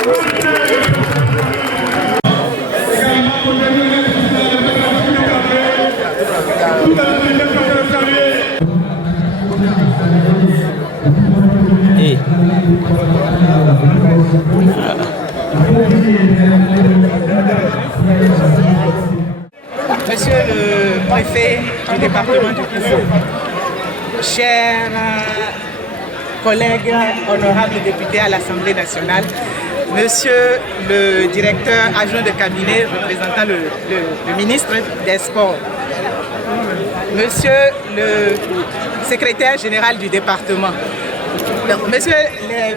Monsieur le préfet du département du Koufo, chers collègues honorables députés à l'Assemblée nationale, monsieur le directeur adjoint de cabinet représentant le ministre des Sports, monsieur le secrétaire général du département, monsieur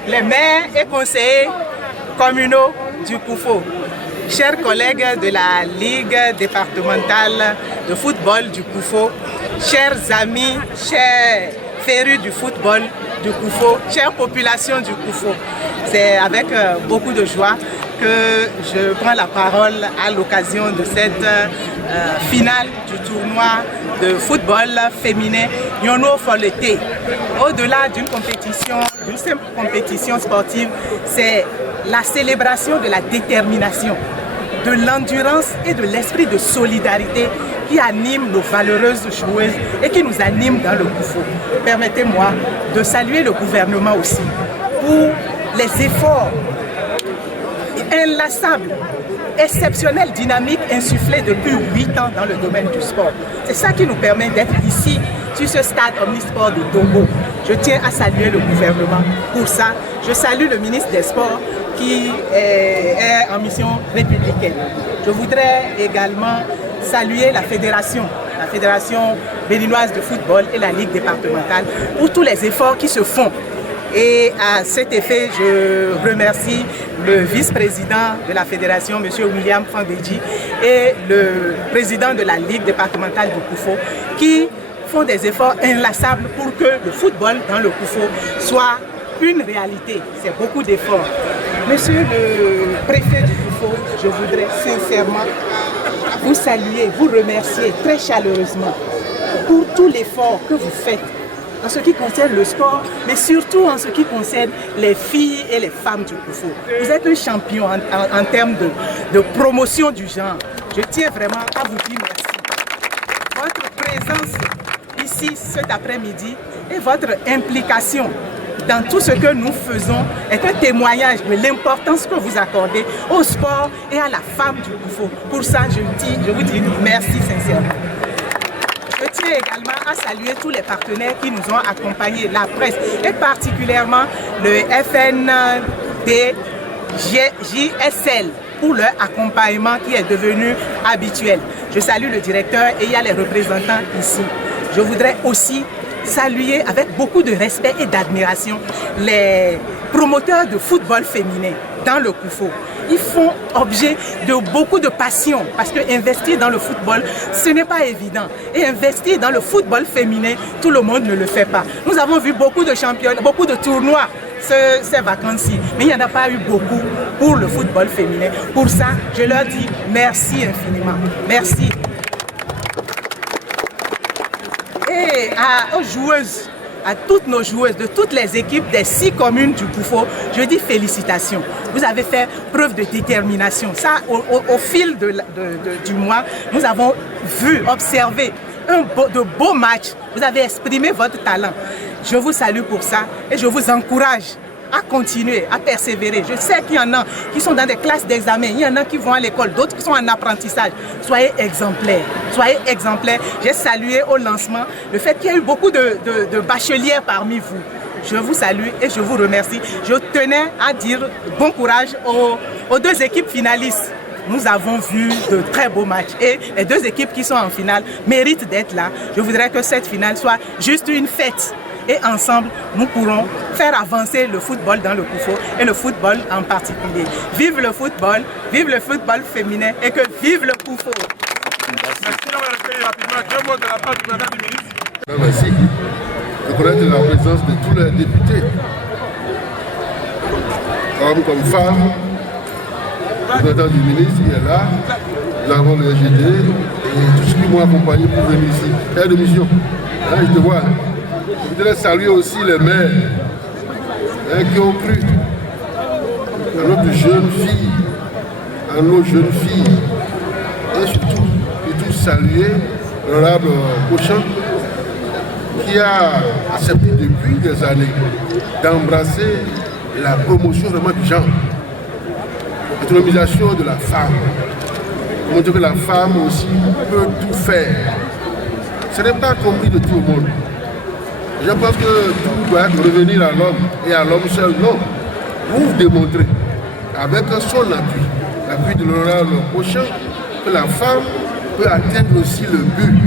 les maires et conseillers communaux du Koufo, chers collègues de la Ligue départementale de football du Koufo, chers amis, chers férus du football du Koufo, chère population du Koufo, c'est avec beaucoup de joie que je prends la parole à l'occasion de cette finale du tournoi de football féminin Yono Folleté. Au-delà d'une simple compétition sportive, c'est la célébration de la détermination, de l'endurance et de l'esprit de solidarité qui anime nos valeureuses joueuses et qui nous anime dans le Koufo. Permettez-moi de saluer le gouvernement aussi pour les efforts inlassables, exceptionnels, dynamiques, insufflés depuis 8 ans dans le domaine du sport. C'est ça qui nous permet d'être ici, sur ce stade omnisport de Dongo. Je tiens à saluer le gouvernement pour ça. Je salue le ministre des Sports qui est en mission républicaine. Je voudrais également saluer la fédération béninoise de football et la Ligue départementale pour tous les efforts qui se font. Et à cet effet, je remercie le vice-président de la fédération, M. William Fambedji, et le président de la Ligue départementale du Koufo, qui font des efforts inlassables pour que le football dans le Koufo soit une réalité. C'est beaucoup d'efforts. Monsieur le préfet du Koufo, je voudrais sincèrement vous saluer, vous remercier très chaleureusement pour tout l'effort que vous faites en ce qui concerne le sport, mais surtout en ce qui concerne les filles et les femmes du Koufo. Vous êtes un champion en termes de promotion du genre. Je tiens vraiment à vous dire merci. Votre présence ici cet après-midi et votre implication dans tout ce que nous faisons est un témoignage de l'importance que vous accordez au sport et à la femme du Koufo. Pour ça, je vous dis merci sincèrement. Je tiens également à saluer tous les partenaires qui nous ont accompagnés, la presse et particulièrement le FND JSL pour leur accompagnement qui est devenu habituel. Je salue le directeur et il y a les représentants ici. Je voudrais aussi saluer avec beaucoup de respect et d'admiration les promoteurs de football féminin dans le Koufo. Ils font objet de beaucoup de passion parce que investir dans le football, ce n'est pas évident. Et investir dans le football féminin, tout le monde ne le fait pas. Nous avons vu beaucoup de championnats, beaucoup de tournois ces vacances-ci, mais il n'y en a pas eu beaucoup pour le football féminin. Pour ça, je leur dis merci infiniment. Merci. Et aux joueuses, à toutes nos joueuses de toutes les équipes des 6 communes du Koufo, je dis félicitations. Vous avez fait preuve de détermination. Ça, au fil du mois, nous avons vu, observé de beaux matchs. Vous avez exprimé votre talent. Je vous salue pour ça et je vous encourage à continuer, à persévérer. Je sais qu'il y en a qui sont dans des classes d'examen, il y en a qui vont à l'école, d'autres qui sont en apprentissage. Soyez exemplaires, soyez exemplaires. J'ai salué au lancement le fait qu'il y a eu beaucoup de bachelières parmi vous. Je vous salue et je vous remercie. Je tenais à dire bon courage aux 2 équipes finalistes. Nous avons vu de très beaux matchs et les 2 équipes qui sont en finale méritent d'être là. Je voudrais que cette finale soit juste une fête. Et ensemble, nous pourrons faire avancer le football dans le Koufo et le football en particulier. Vive le football féminin et que vive le Koufo. Merci. Je connais la présence de tous les députés, hommes comme femmes, le président du ministre qui est là, nous avons le RGD et tous ceux qui m'ont accompagné pour venir ici. Père de mission, là, je te vois. Je voudrais saluer aussi les maires qui ont cru à notre jeune fille, à nos jeunes filles, et surtout saluer l'honorable Cochin qui a accepté depuis des années d'embrasser la promotion vraiment du genre, l'autonomisation de la femme, pour montrer que la femme aussi peut tout faire. Ce n'est pas compris de tout le monde. Je pense que tout doit revenir à l'homme et à l'homme seul. Non, vous démontrez avec son appui, l'appui de l'honorable Cochin, que la femme peut atteindre aussi le but.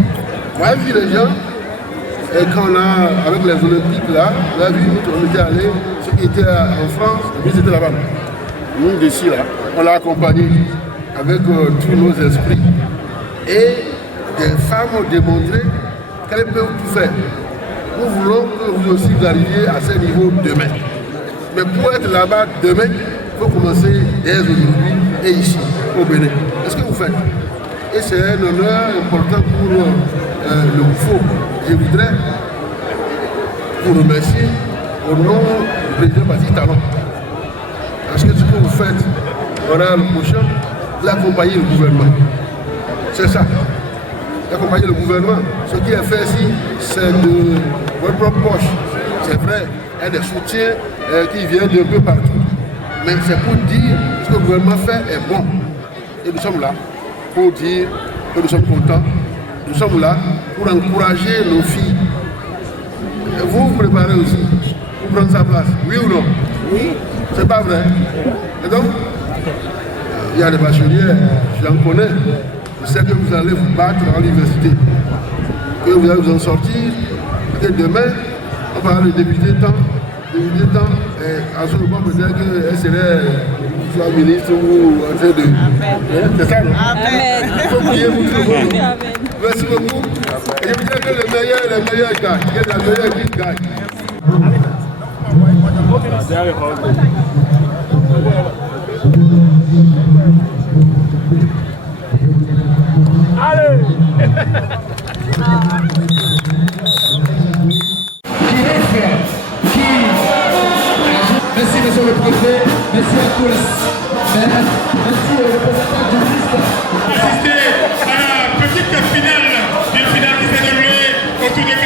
On a vu les gens, et quand on a, avec les Olympiques là, on a vu, on était allés, ceux qui étaient en France, ils étaient là-bas. Nous, d'ici là, on l'a accompagné avec tous nos esprits. Et des femmes ont démontré qu'elles peuvent tout faire. Nous voulons que vous aussi vous arriviez à ce niveau demain. Mais pour être là-bas demain, il faut commencer dès aujourd'hui et ici, au Bénin. Est-ce que vous faites? Et c'est un honneur important pour le FO. Je voudrais vous remercier au nom du président Baptiste Talon. Parce que ce que vous faites, voilà le prochain, vous accompagnez le gouvernement. C'est ça. Vous accompagnez le gouvernement. Ce qui est fait ici, c'est de votre propre poche. C'est vrai, il y a des soutiens qui viennent d'un peu partout. Mais c'est pour dire ce que le gouvernement fait est bon. Et nous sommes là pour dire que nous sommes contents. Nous sommes là pour encourager nos filles. Vous vous préparez aussi pour prendre sa place, oui ou non? Oui. C'est pas vrai. Et donc, il y a des bacheliers, j'en connais. Je sais que vous allez vous battre à l'université, que vous allez vous en sortir, que demain, on va aller débuter tant, et à ce moment peut-être qu'elle serait soit ministre ou en train de... C'est ça, non? Amen. Il faut prier pour tout le monde. Amen. Merci beaucoup. Et je vous dis que les meilleurs gagnent, que la meilleure équipe gagne. Allez. Merci, monsieur le préfet. Merci à tous. Merci au représentant du ministre. Assister à la petite finale d'une finale qui s'est déroulée autour de 14.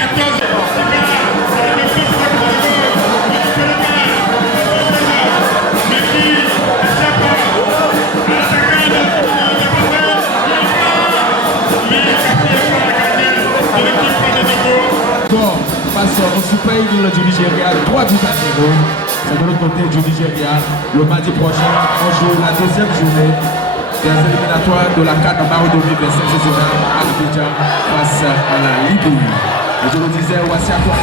On super du Nigeria, 3 buts à 0. C'est de l'autre côté du Nigeria. Le mardi prochain, on joue la deuxième journée des éliminatoires de la CAN Maroc 2025 saisonnière à Abidjan face à la Libye. Et je le disais, voici à toi.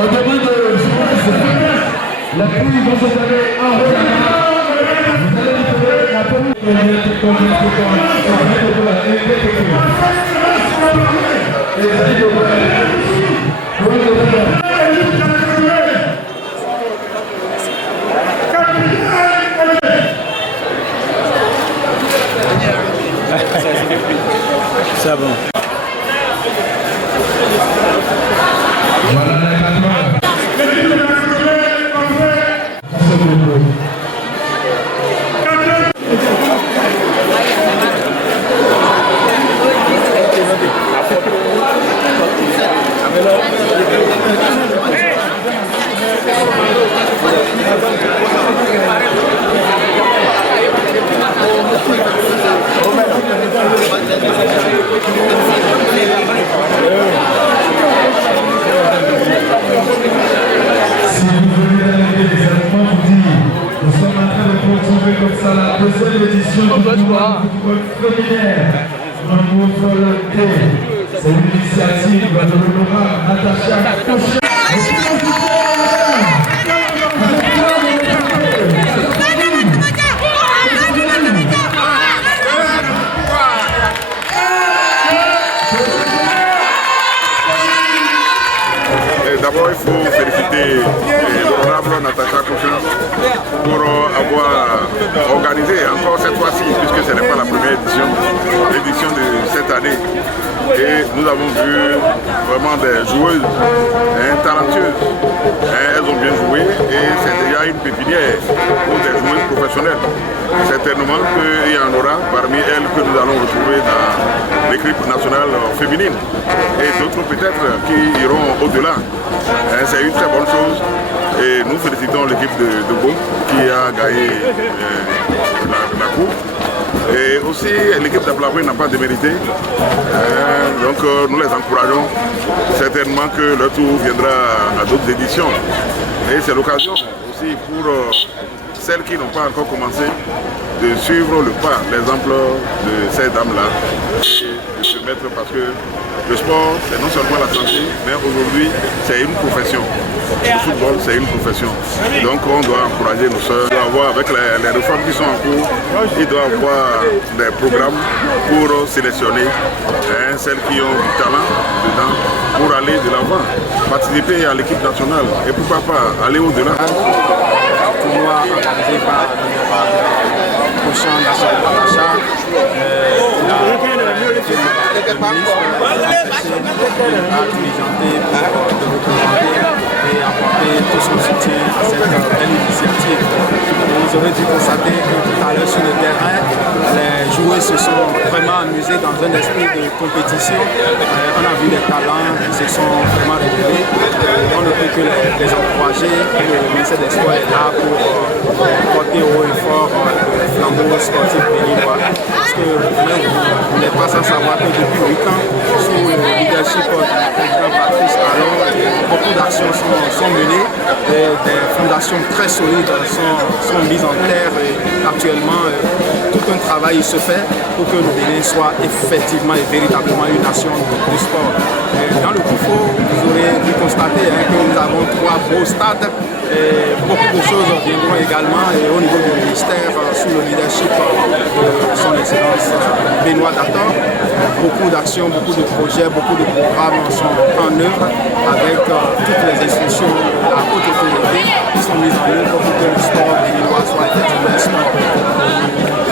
On demande de la pluie va se donner en haut là-bas. Vous allez libérer la police. C'est bon. Comme ça, la deuxième édition du football féminin. C'est une initiative de l'honorable Natacha Kosha. D'abord, il faut féliciter l'honorable Natacha Kosha pour avoir organisé encore cette fois-ci, puisque ce n'est pas la première édition, l'édition de cette année. Et nous avons vu vraiment des joueuses talentueuses. Elles ont bien joué et c'est déjà une pépinière pour des joueuses professionnelles. Certainement qu'il y en aura parmi elles que nous allons retrouver dans l'équipe nationale féminine et d'autres peut-être qui iront au-delà. C'est une très bonne chose et nous félicitons l'équipe de Beau qui a gagné la coupe. Et aussi l'équipe de Plavois n'a pas démérité, donc nous les encourageons, certainement que leur tour viendra à d'autres éditions. Et c'est l'occasion aussi pour celles qui n'ont pas encore commencé de suivre le pas, l'exemple de ces dames-là, et de se mettre parce que le sport c'est non seulement la santé, mais aujourd'hui c'est une profession. Le football c'est une profession. Donc on doit encourager nos soeurs, on doit avoir avec les réformes qui sont en cours, il doit avoir des programmes pour sélectionner celles qui ont du talent dedans pour aller de l'avant, participer à l'équipe nationale et pourquoi pas aller au-delà. Tournoi organisé par Kosha Natacha, et apporter tout son soutien à cette belle initiative. Vous aurez dû constater que tout à l'heure sur le terrain, les joueurs se sont vraiment amusés dans un esprit de compétition. On a vu des talents qui se sont vraiment révélés. On ne peut que les encourager. Le ministère des Sports est là pour porter haut et fort le flambeau sportif béninois. Parce que vous n'êtes pas sans savoir que depuis 8 ans, sous le leadership du président Patrice Talon, beaucoup d'actions sont menées, des fondations très solides sont mises en terre et actuellement tout un travail se fait pour que le Bénin soit effectivement et véritablement une nation de sport. Dans le Koufo, vous aurez dû constater que nous avons 3 beaux stades. Et beaucoup de choses viendront également au niveau du ministère sous le leadership de son excellence Benoît Dator. Beaucoup d'actions, beaucoup de projets, beaucoup de programmes sont en œuvre avec toutes les institutions de la haute autorité qui sont mises en œuvre pour que le sport béninois soit effectivement un sport.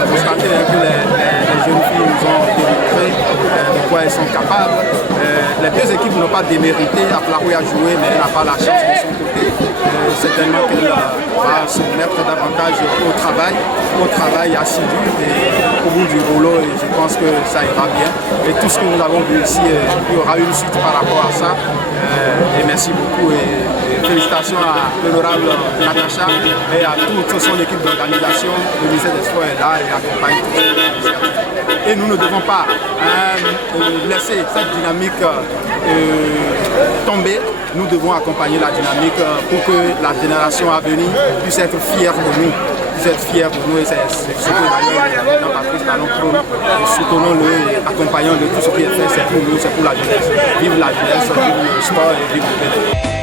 Constater que les jeunes filles nous ont démontré de quoi elles sont capables. Les 2 équipes n'ont pas démérité, Plavois a joué mais elle n'a pas la chance de son côté. Certainement qu'elle va se mettre davantage au travail assidu et au bout du rouleau, et je pense que ça ira bien. Et tout ce que nous avons vu ici, il y aura une suite par rapport à ça. Et merci beaucoup et félicitations à l'honorable Natacha et à toute son équipe d'organisation. Le ministère des Sports est là et accompagne toutes ces initiatives. Et nous ne devons pas laisser cette dynamique tomber. Nous devons accompagner la dynamique pour que la génération à venir puisse être fière de nous. Puisse être fière de nous et c'est ce que d'ailleurs dans Patrice Talon prône. Soutenons-le et accompagnons-le. Tout ce qui est fait, c'est pour nous, c'est pour la jeunesse. Vive la jeunesse, vive le sport et vive le Bénin.